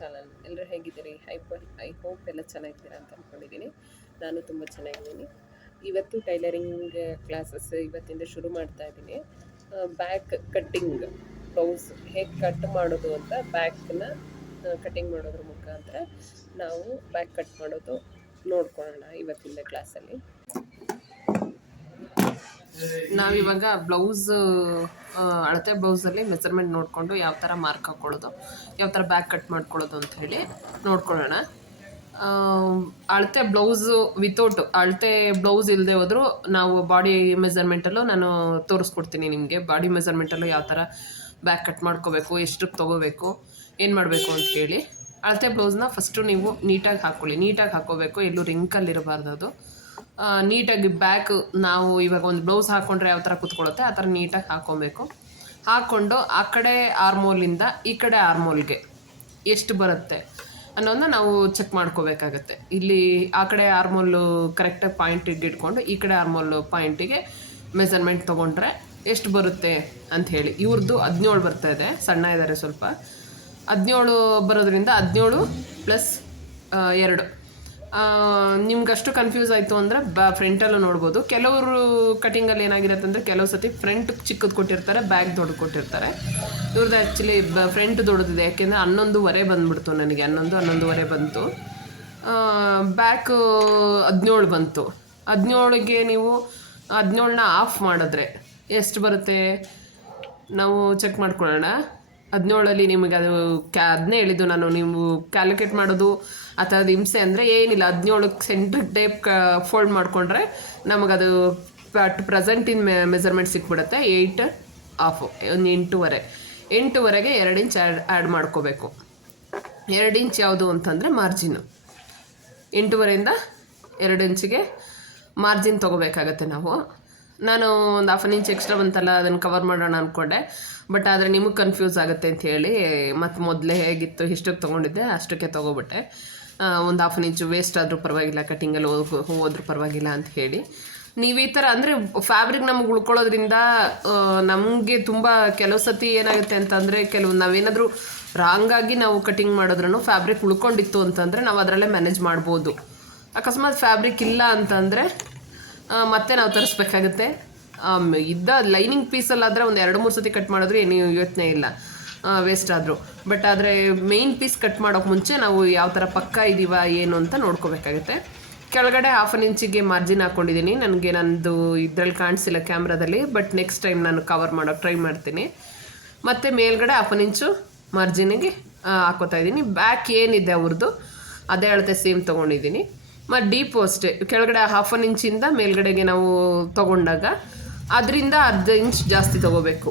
Channel ಎಲ್ಲರೂ ಹೇಗಿದ್ದೀರಿ? I hope ಎಲ್ಲ ಚೆನ್ನಾಗಿದ್ದೀರಾ ಅಂತ ಅಂದ್ಕೊಂಡಿದ್ದೀನಿ. ನಾನು ತುಂಬ ಚೆನ್ನಾಗಿದ್ದೀನಿ. ಇವತ್ತು ಟೈಲರಿಂಗ್ ಕ್ಲಾಸಸ್ ಇವತ್ತಿಂದ ಶುರು ಮಾಡ್ತಾ ಇದ್ದೀನಿ. ಬ್ಯಾಕ್ ಕಟ್ಟಿಂಗ್ ಬ್ಲೌಸ್ ಹೇಗೆ ಕಟ್ ಮಾಡೋದು ಅಂತ ಬ್ಯಾಕ್ನ ಕಟ್ಟಿಂಗ್ ಮಾಡೋದ್ರ ಮುಖಾಂತರ ನಾವು ಬ್ಯಾಕ್ ಕಟ್ ಮಾಡೋದು ನೋಡ್ಕೊಳ್ಳೋಣ ಇವತ್ತಿಂದ ಕ್ಲಾಸಲ್ಲಿ. ನಾವಿವಾಗ ಬ್ಲೌಸ್ ಅಳತೆ ಬ್ಲೌಸಲ್ಲಿ ಮೆಜರ್ಮೆಂಟ್ ನೋಡಿಕೊಂಡು ಯಾವ ಥರ ಮಾರ್ಕ್ ಹಾಕ್ಕೊಳ್ಳೋದು, ಯಾವ ಥರ ಬ್ಯಾಕ್ ಕಟ್ ಮಾಡ್ಕೊಳ್ಳೋದು ಅಂತ ಹೇಳಿ ನೋಡ್ಕೊಳ್ಳೋಣ. ಅಳತೆ ಬ್ಲೌಸು ವಿತೌಟ್ ಅಳತೆ ಬ್ಲೌಸ್ ಇಲ್ಲದೆ ಹೋದರೂ ನಾವು ಬಾಡಿ ಮೆಜರ್ಮೆಂಟಲ್ಲೂ ನಾನು ತೋರಿಸ್ಕೊಡ್ತೀನಿ ನಿಮಗೆ. ಬಾಡಿ ಮೆಜರ್ಮೆಂಟಲ್ಲೂ ಯಾವ ಥರ ಬ್ಯಾಕ್ ಕಟ್ ಮಾಡ್ಕೋಬೇಕು, ಎಷ್ಟಕ್ಕೆ ತೊಗೋಬೇಕು, ಏನು ಮಾಡಬೇಕು ಅಂತ ಹೇಳಿ. ಅಳತೆ ಬ್ಲೌಸ್ನ ಫಸ್ಟು ನೀವು ನೀಟಾಗಿ ಹಾಕ್ಕೊಳ್ಳಿ. ನೀಟಾಗಿ ಹಾಕ್ಕೋಬೇಕು, ಎಲ್ಲೂ ರಿಂಕಲ್ಲಿರಬಾರ್ದು. ಅದು ನೀಟಾಗಿ ಬ್ಯಾಕ್ ನಾವು ಇವಾಗ ಒಂದು ಬ್ಲೌಸ್ ಹಾಕ್ಕೊಂಡ್ರೆ ಯಾವ ಥರ ಕೂತ್ಕೊಳ್ಳುತ್ತೆ ಆ ಥರ ನೀಟಾಗಿ ಹಾಕ್ಕೊಬೇಕು. ಹಾಕ್ಕೊಂಡು ಆ ಕಡೆ ಆರ್ಮೋಲಿಂದ ಈ ಕಡೆ ಆರ್ಮೋಲ್ಗೆ ಎಷ್ಟು ಬರುತ್ತೆ ಅನ್ನೋದನ್ನ ನಾವು ಚೆಕ್ ಮಾಡ್ಕೋಬೇಕಾಗತ್ತೆ. ಇಲ್ಲಿ ಆ ಕಡೆ ಆರ್ಮೋಲು ಕರೆಕ್ಟಾಗಿ ಪಾಯಿಂಟಿಗೆ ಇಟ್ಕೊಂಡು ಈ ಕಡೆ ಆರ್ಮೋಲು ಪಾಯಿಂಟಿಗೆ ಮೆಜರ್ಮೆಂಟ್ ತೊಗೊಂಡ್ರೆ ಎಷ್ಟು ಬರುತ್ತೆ ಅಂಥೇಳಿ. ಇವ್ರದ್ದು 17 ಬರ್ತಾ ಇದೆ, ಸಣ್ಣ ಇದ್ದಾರೆ ಸ್ವಲ್ಪ. 17 ಬರೋದ್ರಿಂದ 17 ಪ್ಲಸ್ 2. ನಿಮ್ಗಷ್ಟು ಕನ್ಫ್ಯೂಸ್ ಆಯಿತು ಅಂದರೆ ಫ್ರಂಟಲ್ಲೂ ನೋಡ್ಬೋದು. ಕೆಲವರು ಕಟಿಂಗಲ್ಲಿ ಏನಾಗಿರುತ್ತೆ ಅಂದರೆ ಕೆಲವು ಸತಿ ಫ್ರಂಟ್ ಚಿಕ್ಕದು ಕೊಟ್ಟಿರ್ತಾರೆ, ಬ್ಯಾಕ್ ದೊಡ್ಡ ಕೊಟ್ಟಿರ್ತಾರೆ. ಇವ್ರದ್ದು ಆ್ಯಕ್ಚುಲಿ ಫ್ರಂಟ್ ದೊಡ್ಡದಿದೆ, ಯಾಕೆಂದರೆ 11:15 ಬಂದುಬಿಡ್ತು ನನಗೆ. 11:15 ಬಂತು. ಬ್ಯಾಕು 17 ಬಂತು. 17ಗೆ ನೀವು 17ನ ಆಫ್ ಮಾಡಿದ್ರೆ ಎಷ್ಟು ಬರುತ್ತೆ ನಾವು ಚೆಕ್ ಮಾಡ್ಕೊಳ್ಳೋಣ. 17ಅಲ್ಲಿ ನಿಮಗೆ ಅದು ಅದನ್ನೇ ಹೇಳಿದ್ದು ನಾನು, ನೀವು ಕ್ಯಾಲ್ಕುಲೇಟ್ ಮಾಡೋದು ಆ ಥರದ್ದು ಹಿಂಸೆ ಅಂದರೆ ಏನಿಲ್ಲ. 17ಕ್ಕೆ ಸೆಂಟ್ರಿಗೆ ಟೇಪ್ ಫೋಲ್ಡ್ ಮಾಡಿಕೊಂಡ್ರೆ ನಮಗದು ಪ್ರೆಸೆಂಟಿನ ಮೆಜರ್ಮೆಂಟ್ ಸಿಕ್ಬಿಡುತ್ತೆ. 8 ಆಫು, ಒಂದು 8:15ಗೆ 2 ಇಂಚ್ ಆ್ಯಡ್ ಮಾಡ್ಕೋಬೇಕು. 2 ಇಂಚ್ ಯಾವುದು ಅಂತಂದರೆ ಮಾರ್ಜಿನು. 8:15ಇಂದ 2 ಇಂಚಿಗೆ ಮಾರ್ಜಿನ್ ತೊಗೋಬೇಕಾಗತ್ತೆ ನಾವು. ನಾನು ಒಂದು 1/2 ಇಂಚ್ ಎಕ್ಸ್ಟ್ರಾ ಬಂತಲ್ಲ, ಅದನ್ನು ಕವರ್ ಮಾಡೋಣ ಅಂದ್ಕೊಂಡೆ. ಬಟ್ ಆದರೆ ನಿಮಗೆ ಕನ್ಫ್ಯೂಸ್ ಆಗುತ್ತೆ ಅಂತ ಹೇಳಿ ಮತ್ತು ಮೊದಲೇ ಹೇಗಿತ್ತು ಇಷ್ಟಕ್ಕೆ ತೊಗೊಂಡಿದ್ದೆ ಅಷ್ಟಕ್ಕೆ ತೊಗೊಬಿಟ್ಟೆ. ಒಂದು 1/2 ಇಂಚು ವೇಸ್ಟ್ ಆದರೂ ಪರವಾಗಿಲ್ಲ, ಕಟ್ಟಿಂಗಲ್ಲಿ ಹೋದ್ರೂ ಪರವಾಗಿಲ್ಲ ಅಂತ ಹೇಳಿ. ನೀವು ಈ ಥರ ಅಂದರೆ ಫ್ಯಾಬ್ರಿಕ್ ನಮಗೆ ಉಳ್ಕೊಳ್ಳೋದ್ರಿಂದ ನಮಗೆ ತುಂಬ ಕೆಲವು ಸತಿ ಏನಾಗುತ್ತೆ ಅಂತಂದರೆ ನಾವೇನಾದರೂ ರಾಂಗಾಗಿ ನಾವು ಕಟಿಂಗ್ ಮಾಡಿದ್ರೂ ಫ್ಯಾಬ್ರಿಕ್ ಉಳ್ಕೊಂಡಿತ್ತು ಅಂತಂದರೆ ನಾವು ಅದರಲ್ಲೇ ಮ್ಯಾನೇಜ್ ಮಾಡ್ಬೋದು. ಅಕಸ್ಮಾತ್ ಫ್ಯಾಬ್ರಿಕ್ ಇಲ್ಲ ಅಂತಂದರೆ ಮತ್ತೆ ನಾವು ತರಿಸ್ಬೇಕಾಗುತ್ತೆ. ಇದ್ದ ಲೈನಿಂಗ್ ಪೀಸಲ್ಲಾದರೆ ಒಂದು 2-3 ಸತಿ ಕಟ್ ಮಾಡಿದ್ರೆ ಏನು ಯೋಚನೆ ಇಲ್ಲ, ವೇಸ್ಟ್ ಆದರೂ. ಬಟ್ ಆದರೆ ಮೇಯ್ನ್ ಪೀಸ್ ಕಟ್ ಮಾಡೋಕ್ಕೆ ಮುಂಚೆ ನಾವು ಯಾವ ಥರ ಪಕ್ಕ ಇದೀವ ಏನು ಅಂತ ನೋಡ್ಕೋಬೇಕಾಗುತ್ತೆ. ಕೆಳಗಡೆ 1/2 ಇಂಚಿಗೆ ಮಾರ್ಜಿನ್ ಹಾಕ್ಕೊಂಡಿದ್ದೀನಿ. ನನಗೆ ನಂದು ಇದರಲ್ಲಿ ಕಾಣಿಸಿಲ್ಲ ಕ್ಯಾಮ್ರಾದಲ್ಲಿ, ಬಟ್ ನೆಕ್ಸ್ಟ್ ಟೈಮ್ ನಾನು ಕವರ್ ಮಾಡೋಕ್ಕೆ ಟ್ರೈ ಮಾಡ್ತೀನಿ. ಮತ್ತು ಮೇಲ್ಗಡೆ 1/2 ಇಂಚು ಮಾರ್ಜಿನಿಗೆ ಹಾಕೋತಾ ಇದ್ದೀನಿ. ಬ್ಯಾಕ್ ಏನಿದೆ ಅವ್ರದ್ದು ಅದೇ ಅಳತೆ ಸೇಮ್ ತೊಗೊಂಡಿದ್ದೀನಿ. ಮತ್ತು ಡೀಪು ಅಷ್ಟೇ, ಕೆಳಗಡೆ 1/2 ಇಂಚಿಂದ ಮೇಲ್ಗಡೆಗೆ ನಾವು ತೊಗೊಂಡಾಗ ಅದರಿಂದ 1/2 ಇಂಚ್ ಜಾಸ್ತಿ ತೊಗೋಬೇಕು.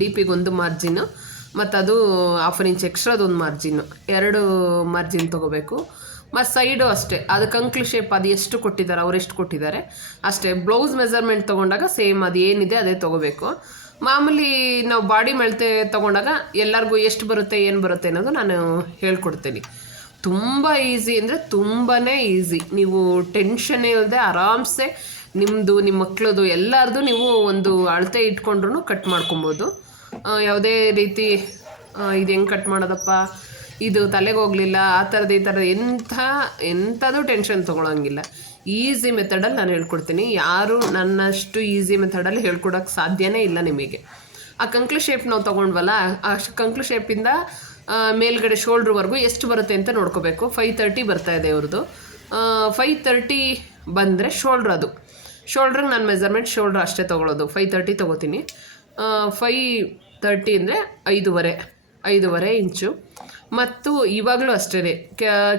ಡೀಪಿಗೊಂದು ಮಾರ್ಜಿನ್ನು ಮತ್ತು ಅದು 1/2 ಇಂಚ್ ಎಕ್ಸ್ಟ್ರಾದೊಂದು ಮಾರ್ಜಿನ್ನು, 2 ಮಾರ್ಜಿನ್ ತೊಗೋಬೇಕು. ಮತ್ತು ಸೈಡು ಅಷ್ಟೇ, ಅದಕ್ಕೆ ಅಂಕ್ಲ್ ಶೇಪ್ ಅದು ಎಷ್ಟು ಕೊಟ್ಟಿದ್ದಾರೆ, ಅವ್ರು ಎಷ್ಟು ಕೊಟ್ಟಿದ್ದಾರೆ ಅಷ್ಟೇ. ಬ್ಲೌಸ್ ಮೆಜರ್ಮೆಂಟ್ ತೊಗೊಂಡಾಗ ಸೇಮ್ ಅದು ಏನಿದೆ ಅದೇ ತೊಗೋಬೇಕು. ಮಾಮೂಲಿ ನಾವು ಬಾಡಿ ಮೆಳ್ತೆ ತೊಗೊಂಡಾಗ ಎಲ್ಲರಿಗೂ ಎಷ್ಟು ಬರುತ್ತೆ ಏನು ಬರುತ್ತೆ ಅನ್ನೋದು ನಾನು ಹೇಳ್ಕೊಡ್ತೀನಿ. ತುಂಬ ಈಸಿ ಅಂದರೆ ತುಂಬಾ ಈಸಿ. ನೀವು ಟೆನ್ಷನ್ನೇ ಇಲ್ಲದೆ ಆರಾಮ್ಸೆ ನಿಮ್ಮದು, ನಿಮ್ಮ ಮಕ್ಕಳದು, ಎಲ್ಲರದು ನೀವು ಒಂದು ಅಳತೆ ಇಟ್ಕೊಂಡ್ರೂ ಕಟ್ ಮಾಡ್ಕೊಬೋದು. ಯಾವುದೇ ರೀತಿ ಇದು ಹೆಂಗೆ ಕಟ್ ಮಾಡೋದಪ್ಪ, ಇದು ತಲೆಗೆ ಹೋಗಲಿಲ್ಲ, ಆ ಥರದ್ದು ಈ ಥರದ್ದು ಎಂಥದ್ದು ಟೆನ್ಷನ್ ತೊಗೊಳಂಗಿಲ್ಲ. ಈಸಿ ಮೆಥಡಲ್ಲಿ ನಾನು ಹೇಳ್ಕೊಡ್ತೀನಿ. ಯಾರು ನನ್ನಷ್ಟು ಈಸಿ ಮೆಥಡಲ್ಲಿ ಹೇಳ್ಕೊಡೋಕ್ಕೆ ಸಾಧ್ಯನೇ ಇಲ್ಲ ನಿಮಗೆ. ಆ ಕಂಕ್ಲು ಶೇಪ್ ನಾವು ತೊಗೊಂಡ್ವಲ್ಲ, ಆ ಕಂಕ್ಲು ಶೇಪಿಂದ ಮೇಲ್ಗಡೆ ಶೋಲ್ಡ್ರ್ವರೆಗೂ ಎಷ್ಟು ಬರುತ್ತೆ ಅಂತ ನೋಡ್ಕೋಬೇಕು. 530 ಬರ್ತಾಯಿದೆ ಇವ್ರದ್ದು. 530 ಬಂದರೆ ಶೋಲ್ಡ್ರಿಗೆ ನಾನು ಮೆಜರ್ಮೆಂಟ್ ಶೋಲ್ಡ್ರ್ ಅಷ್ಟೇ ತೊಗೊಳ್ಳೋದು. 530 ತೊಗೋತೀನಿ. 530 ಅಂದರೆ 5.5 ಇಂಚು. ಮತ್ತು ಇವಾಗಲೂ ಅಷ್ಟೇ,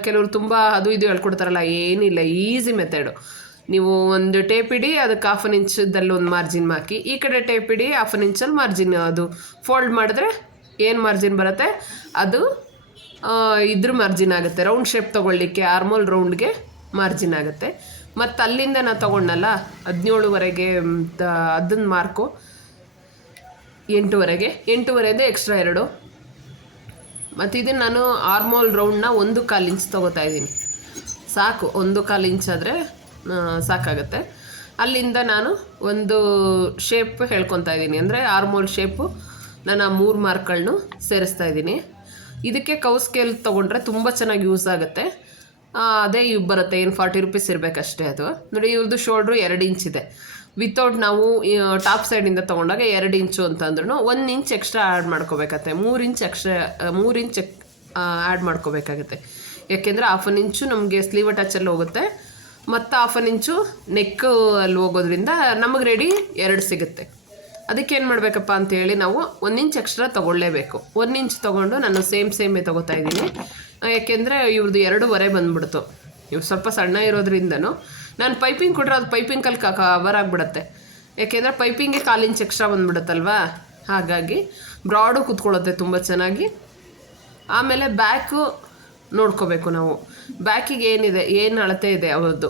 ಕೆಲವರು ತುಂಬ ಅದು ಇದು ಹೇಳ್ಕೊಡ್ತಾರಲ್ಲ, ಏನಿಲ್ಲ, ಈಸಿ ಮೆಥಡು. ನೀವು ಒಂದು ಟೇಪ್ ಇಡಿ, ಅದಕ್ಕೆ 1/2 ಇಂಚದಲ್ಲಿ ಒಂದು ಮಾರ್ಜಿನ್ ಹಾಕಿ, ಈ ಕಡೆ ಟೇಪ್ ಇಡಿ 1/2 ಇಂಚಲ್ಲಿ ಮಾರ್ಜಿನ್ ಅದು ಫೋಲ್ಡ್ ಮಾಡಿದ್ರೆ ಏನು ಮಾರ್ಜಿನ್ ಬರುತ್ತೆ ಅದು ಇದ್ರ ಮಾರ್ಜಿನ್ ಆಗುತ್ತೆ. ರೌಂಡ್ ಶೇಪ್ ತೊಗೊಳ್ಳಿಕ್ಕೆ ಆರ್ಮೋಲ್ ರೌಂಡ್ಗೆ ಮಾರ್ಜಿನ್ ಆಗುತ್ತೆ. ಮತ್ತು ಅಲ್ಲಿಂದ ನಾನು ತೊಗೊಂಡಲ್ಲ 17ವರೆಗೆ ಅದನ್ನು ಮಾರ್ಕು 8:15 ಎಕ್ಸ್ಟ್ರಾ 2. ಮತ್ತು ಇದನ್ನು ನಾನು ಆರ್ಮೋಲ್ ರೌಂಡ್ನ 1/4 ಇಂಚ್ ತೊಗೋತಾ ಇದ್ದೀನಿ. ಸಾಕು, 1/4 ಇಂಚ್ ಆದರೆ ಸಾಕಾಗುತ್ತೆ. ಅಲ್ಲಿಂದ ನಾನು ಒಂದು ಶೇಪ್ ಹೇಳ್ಕೊತಾ ಇದ್ದೀನಿ. ಅಂದರೆ ಆರ್ಮೋಲ್ ಶೇಪು ನಾನು ಆ 3 ಮಾರ್ಕ್ಗಳನ್ನು ಸೇರಿಸ್ತಾ ಇದ್ದೀನಿ. ಇದಕ್ಕೆ ಕೌ ಸ್ಕೇಲ್ ತೊಗೊಂಡ್ರೆ ತುಂಬ ಚೆನ್ನಾಗಿ ಯೂಸ್ ಆಗುತ್ತೆ. ಅದೇ ಇವು ಬರುತ್ತೆ, ಏನು 40 ರೂಪೀಸ್ ಇರಬೇಕಷ್ಟೇ ಅದು. ನೋಡಿ ಇವ್ರದ್ದು ಶೋಲ್ಡ್ರು 2 ಇಂಚ್ ಇದೆ. ವಿತೌಟ್ ನಾವು ಟಾಪ್ ಸೈಡಿಂದ ತೊಗೊಂಡಾಗ 2 ಇಂಚು ಅಂತಂದ್ರೂ 1 ಇಂಚ್ ಎಕ್ಸ್ಟ್ರಾ ಆ್ಯಡ್ ಮಾಡ್ಕೋಬೇಕಾಗತ್ತೆ. 3 ಇಂಚ್ ಎಕ್ಸ್ಟ್ರಾ 3 ಇಂಚ್ ಆ್ಯಡ್ ಮಾಡ್ಕೋಬೇಕಾಗತ್ತೆ. ಯಾಕೆಂದರೆ 1/2 ಇಂಚು ನಮಗೆ ಸ್ಲೀವ್ ಅಟ್ಯಾಚಲ್ಲಿ ಹೋಗುತ್ತೆ, ಮತ್ತು 1/2 ಇಂಚು ನೆಕ್ ಅಲ್ಲಿ ಹೋಗೋದ್ರಿಂದ ನಮಗೆ ರೆಡಿ 2 ಸಿಗುತ್ತೆ. ಅದಕ್ಕೇನು ಮಾಡಬೇಕಪ್ಪ ಅಂತೇಳಿ ನಾವು 1 ಇಂಚ್ ಎಕ್ಸ್ಟ್ರಾ ತೊಗೊಳ್ಳೇಬೇಕು. 1 ಇಂಚ್ ತೊಗೊಂಡು ನಾನು ಸೇಮೇ ತೊಗೋತಾ ಇದ್ದೀನಿ. ಯಾಕೆಂದರೆ ಇವ್ರದ್ದು 2.5 ಬಂದ್ಬಿಡ್ತು. ಇವು ಸ್ವಲ್ಪ ಸಣ್ಣ ಇರೋದ್ರಿಂದನೂ ನಾನು ಪೈಪಿಂಗ್ ಕೊಟ್ಟರೆ ಅದು ಪೈಪಿಂಗಲ್ಲಿ ಕವರ್ ಆಗಿಬಿಡುತ್ತೆ. ಯಾಕೆಂದರೆ ಪೈಪಿಂಗ್ಗೆ 1/4 ಇಂಚ್ ಎಕ್ಸ್ಟ್ರಾ ಬಂದುಬಿಡುತ್ತಲ್ವಾ, ಹಾಗಾಗಿ ಬ್ರಾಡು ಕೂತ್ಕೊಳ್ಳುತ್ತೆ ತುಂಬ ಚೆನ್ನಾಗಿ. ಆಮೇಲೆ ಬ್ಯಾಕು ನೋಡ್ಕೋಬೇಕು ನಾವು. ಬ್ಯಾಕಿಗೆ ಏನು ಅಳತೆ ಇದೆ ಅವ್ರದ್ದು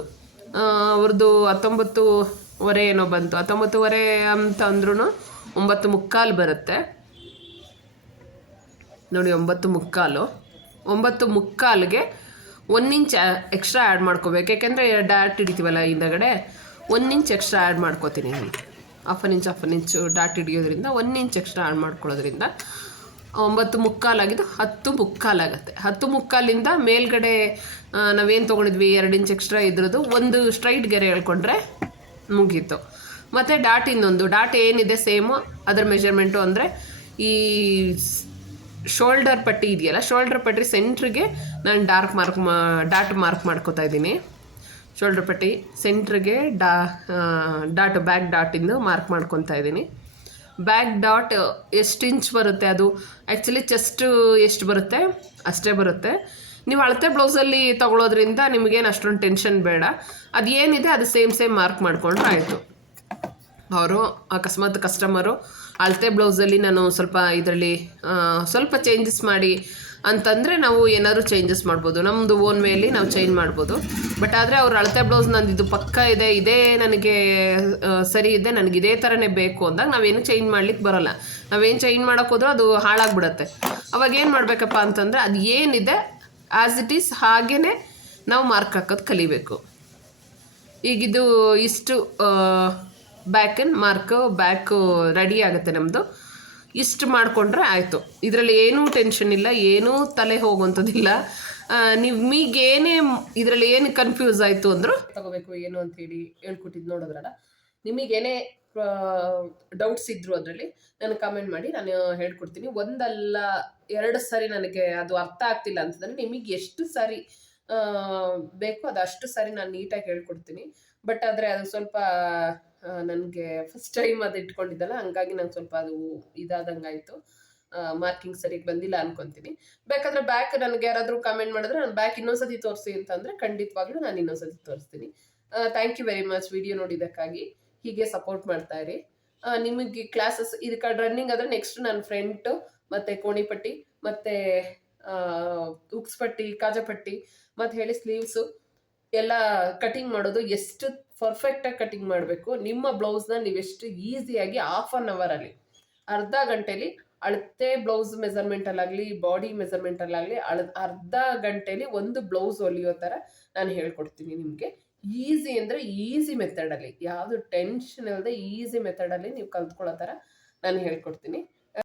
19.25 ಏನೋ ಬಂತು. 19.25 ಅಂತ ಅಂದ್ರೂ 9.25 ಬರುತ್ತೆ ನೋಡಿ. 9.25ಗೆ 1 ಇಂಚ್ ಎಕ್ಸ್ಟ್ರಾ ಆ್ಯಡ್ ಮಾಡ್ಕೋಬೇಕು. ಯಾಕೆಂದರೆ ಡಾಟ್ ಹಿಡಿತೀವಲ್ಲ ಹಿಂದಗಡೆ, 1 ಇಂಚ್ ಎಕ್ಸ್ಟ್ರಾ ಆ್ಯಡ್ ಮಾಡ್ಕೋತೀನಿ ನಾನು. 1/2 ಇಂಚು ಡಾಟ್ ಹಿಡಿಯೋದ್ರಿಂದ 1 ಇಂಚ್ ಎಕ್ಸ್ಟ್ರಾ ಆ್ಯಡ್ ಮಾಡ್ಕೊಳ್ಳೋದ್ರಿಂದ 9.25 ಆಗಿದ್ದು 10.25 ಆಗುತ್ತೆ. 10.25ಲಿಂದ ಮೇಲ್ಗಡೆ ನಾವೇನು ತೊಗೊಂಡಿದ್ವಿ 2 ಇಂಚ್ ಎಕ್ಸ್ಟ್ರಾ ಇದ್ರದ್ದು ಒಂದು ಸ್ಟ್ರೈಟ್ ಗೆರೆ ಹೇಳ್ಕೊಂಡ್ರೆ ಮುಗೀತು. ಮತ್ತು ಡಾಟ್ ಏನಿದೆ ಸೇಮು ಅದರ ಮೆಷರ್ಮೆಂಟು ಅಂದರೆ ಈ ಶೋಲ್ಡರ್ ಪಟ್ಟಿ ಇದೆಯಲ್ಲ, ಶೋಲ್ಡರ್ ಪಟ್ಟಿ ಸೆಂಟ್ರಿಗೆ ನಾನು ಡಾಟ್ ಮಾರ್ಕ್ ಮಾಡ್ಕೋತಾ ಇದ್ದೀನಿ. ಶೋಲ್ಡರ್ ಪಟ್ಟಿ ಸೆಂಟ್ರಿಗೆ ಬ್ಯಾಕ್ ಡಾಟಿಂದು ಮಾರ್ಕ್ ಮಾಡ್ಕೊತಾ ಇದ್ದೀನಿ. ಬ್ಯಾಕ್ ಡಾಟ್ ಎಷ್ಟು ಇಂಚ್ ಬರುತ್ತೆ, ಅದು ಆ್ಯಕ್ಚುಲಿ ಚೆಸ್ಟು ಎಷ್ಟು ಬರುತ್ತೆ ಅಷ್ಟೇ ಬರುತ್ತೆ. ನೀವು ಅಳತೆ ಬ್ಲೌಸಲ್ಲಿ ತೊಗೊಳೋದ್ರಿಂದ ನಿಮಗೇನು ಅಷ್ಟೊಂದು ಟೆನ್ಷನ್ ಬೇಡ. ಅದು ಏನಿದೆ ಅದು ಸೇಮ್ ಮಾರ್ಕ್ ಮಾಡಿಕೊಂಡ್ರೆ ಆಯಿತು. ಅವರು ಅಕಸ್ಮಾತ್ ಕಸ್ಟಮರು ಅಳತೆ ಬ್ಲೌಸಲ್ಲಿ ನಾನು ಸ್ವಲ್ಪ ಇದರಲ್ಲಿ ಸ್ವಲ್ಪ ಚೇಂಜಸ್ ಮಾಡಿ ಅಂತಂದರೆ ನಾವು ಏನಾದರೂ ಚೇಂಜಸ್ ಮಾಡ್ಬೋದು, ನಮ್ಮದು ಓನ್ ವೇಲಿ ನಾವು ಚೇಂಜ್ ಮಾಡ್ಬೋದು. ಬಟ್ ಆದರೆ ಅವ್ರು ಅಳತೆ ಬ್ಲೌಸ್ ನಂದು ಇದು ಪಕ್ಕ ಇದೆ, ಇದೇ ನನಗೆ ಸರಿ ಇದೆ, ನನಗೆ ಇದೇ ಥರನೇ ಬೇಕು ಅಂದಾಗ ನಾವೇನು ಚೇಂಜ್ ಮಾಡ್ಲಿಕ್ಕೆ ಬರೋಲ್ಲ. ನಾವೇನು ಚೇಂಜ್ ಮಾಡೋಕ್ಕೆ ಹೋದ್ರೂ ಅದು ಹಾಳಾಗ್ಬಿಡತ್ತೆ. ಅವಾಗ ಏನು ಮಾಡಬೇಕಪ್ಪ ಅಂತಂದರೆ ಅದು ಏನಿದೆ ಆ್ಯಸ್ ಇಟ್ ಈಸ್ ಹಾಗೇ ನಾವು ಮಾರ್ಕ್ ಹಾಕೋದು ಕಲಿಬೇಕು. ಈಗಿದು ಇಷ್ಟು ಬ್ಯಾಕು ರೆಡಿ ಆಗುತ್ತೆ ನಮ್ಮದು. ಇಷ್ಟು ಮಾಡಿಕೊಂಡ್ರೆ ಆಯಿತು. ಇದರಲ್ಲಿ ಏನೂ ಟೆನ್ಷನ್ ಇಲ್ಲ, ಏನೂ ತಲೆ ಹೋಗುವಂಥದ್ದಿಲ್ಲ. ನಿಮಗೇನೇ ಇದರಲ್ಲಿ ಏನು ಕನ್ಫ್ಯೂಸ್ ಆಯಿತು ಅಂದರೂ ತಗೋಬೇಕು ಏನು ಅಂತೇಳಿ ಹೇಳ್ಕೊಟ್ಟಿದ್ದು ನೋಡಿದ್ರಲ್ಲ. ನಿಮಗೇನೇ ಡೌಟ್ಸ್ ಇದ್ದರು ಅದರಲ್ಲಿ ನನಗೆ ಕಮೆಂಟ್ ಮಾಡಿ, ನಾನು ಹೇಳ್ಕೊಡ್ತೀನಿ. 1 ಅಲ್ಲ 2 ಸಾರಿ ನನಗೆ ಅದು ಅರ್ಥ ಆಗ್ತಿಲ್ಲ ಅಂತಂದರೆ ನಿಮಗೆ ಎಷ್ಟು ಸಾರಿ ಬೇಕು ಅದು ಅಷ್ಟು ಸಾರಿ ನಾನು ನೀಟಾಗಿ ಹೇಳ್ಕೊಡ್ತೀನಿ. ಬಟ್ ಆದರೆ ಅದು ಸ್ವಲ್ಪ ನನಗೆ ಫಸ್ಟ್ ಟೈಮ್ ಅದು ಇಟ್ಕೊಂಡಿದ್ದಲ್ಲ, ಹಂಗಾಗಿ ನಂಗೆ ಸ್ವಲ್ಪ ಅದು ಇದಾದಂಗಾಯಿತು. ಮಾರ್ಕಿಂಗ್ ಸರಿಗೆ ಬಂದಿಲ್ಲ ಅನ್ಕೊತೀನಿ. ಬೇಕಾದರೆ ಬ್ಯಾಕ್ ನನಗೆ ಯಾರಾದರೂ ಕಮೆಂಟ್ ಮಾಡಿದ್ರೆ ನಾನು ಬ್ಯಾಕ್ ಇನ್ನೊಂದ್ಸತಿ ತೋರಿಸಿ ಅಂತಂದರೆ ಖಂಡಿತವಾಗ್ಲೂ ನಾನು ಇನ್ನೊಂದ್ಸತಿ ತೋರಿಸ್ತೀನಿ. Thank you very much video ನೋಡಿದ್ದಕ್ಕಾಗಿ. ಹೀಗೆ ಸಪೋರ್ಟ್ ಮಾಡ್ತಾ ಇರಿ. ನಿಮಗೆ ಕ್ಲಾಸಸ್ ಇದಕ್ಕೆ ರನ್ನಿಂಗ್ ಆದರೆ ನೆಕ್ಸ್ಟ್ ನನ್ನ ಫ್ರಂಟು ಮತ್ತು ಕೋಣಿಪಟ್ಟಿ ಮತ್ತು ಉಕ್ಸ್ ಪಟ್ಟಿ, ಕಾಜಾಪಟ್ಟಿ ಮತ್ತು ಹೇಳಿ ಸ್ಲೀವ್ಸು ಎಲ್ಲ ಕಟಿಂಗ್ ಮಾಡೋದು ಎಷ್ಟು ಪರ್ಫೆಕ್ಟಾಗಿ ಕಟಿಂಗ್ ಮಾಡಬೇಕು. ನಿಮ್ಮ ಬ್ಲೌಸ್ನ ನೀವೆಷ್ಟು ಈಸಿಯಾಗಿ 1/2 ಅವರಲ್ಲಿ ಅರ್ಧ ಗಂಟೆಲಿ ಅಳತೆ ಬ್ಲೌಸ್ ಮೆಜರ್ಮೆಂಟಲ್ಲಾಗಲಿ ಬಾಡಿ ಮೆಜರ್ಮೆಂಟಲ್ಲಾಗಲಿ ಅರ್ಧ ಗಂಟೆಲಿ ಒಂದು ಬ್ಲೌಸ್ ಹೊಲಿಯೋ ಥರ ನಾನು ಹೇಳ್ಕೊಡ್ತೀನಿ ನಿಮಗೆ. ಈಸಿ ಅಂದರೆ ಈಸಿ ಮೆಥಡಲ್ಲಿ, ಯಾವುದು ಟೆನ್ಷನ್ ಇಲ್ಲದೆ ಈಸಿ ಮೆಥಡಲ್ಲಿ ನೀವು ಕಲ್ತ್ಕೊಳ್ಳೋ ಥರ ನಾನು ಹೇಳ್ಕೊಡ್ತೀನಿ.